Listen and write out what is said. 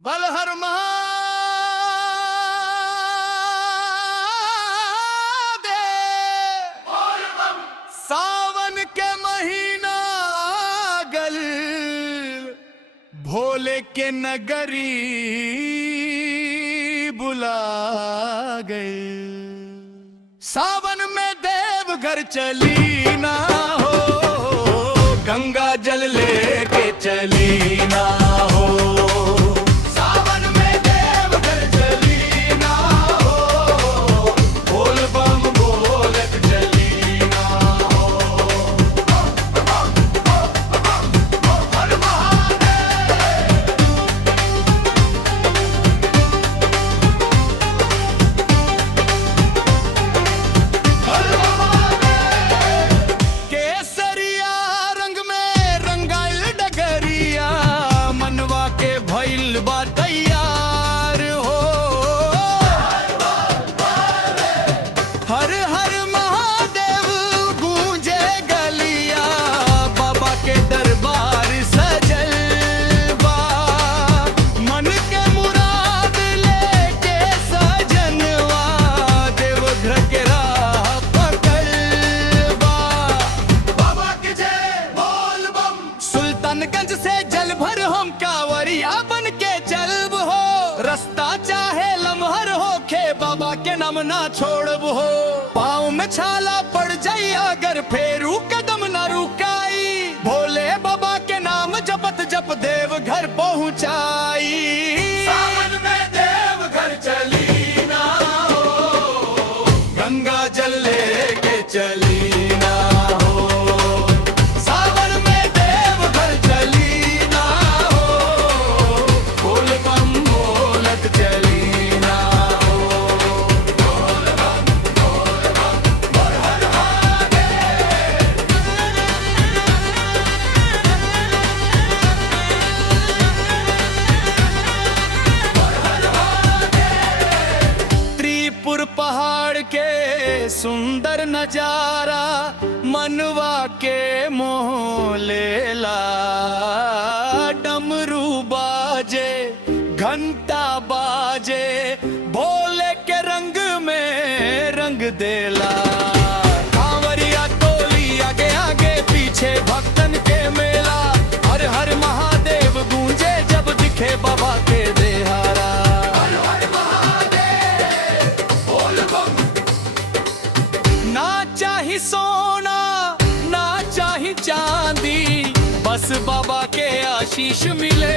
बल हर महादेव। सावन के महीना गल भोले के नगरी बुला गए। सावन में देवघर चली ना हो, गंगा जल लेके चली ना हो। सावन में देवघर चली ना हो, बोल बम बोलत चली ना हो। हर केसरिया रंग में रंगाइल डगरिया, मनवा के भइल बा तैयार हो। हर हर महादेव गूंजे गलिया, बाबा के दरबार सजल बा। मन के मुराद लेके सजनवा देवघर के राह पकड़ बा। बाबा के जय बोल बम। सुल्तानगंज से जल भर हम कांवरिया बन के चलब हो। रास्ता चाहे लम्हर होखे, बाबा के नाम ना छोड़ब हो। पाँव में छाला पड़ जाई अगर फेरू कदम ना रुकाई, भोले बाबा के नाम जपत जप देव घर पहुँचाई। सावन में देवघर चली ना हो, गंगा जल लेके चली ना हो। सावन में देवघर चली ना हो, बोल बम बोलत चली ना हो। बोल बम बोल हर त्रिपुर पहाड़ के सुंदर नजारा मनवा के मोह लेला। डमरू बाजे घंटा बाजे, भोले के रंग में रंग देला। कांवरिया टोली आगे आगे पीछे भक्तन के मेला। हर हर महादेव गूंजे जब दिखे बाबा के देहारा। ना चाही सोना ना चाही चांदी, बस बाबा के आशीष मिले।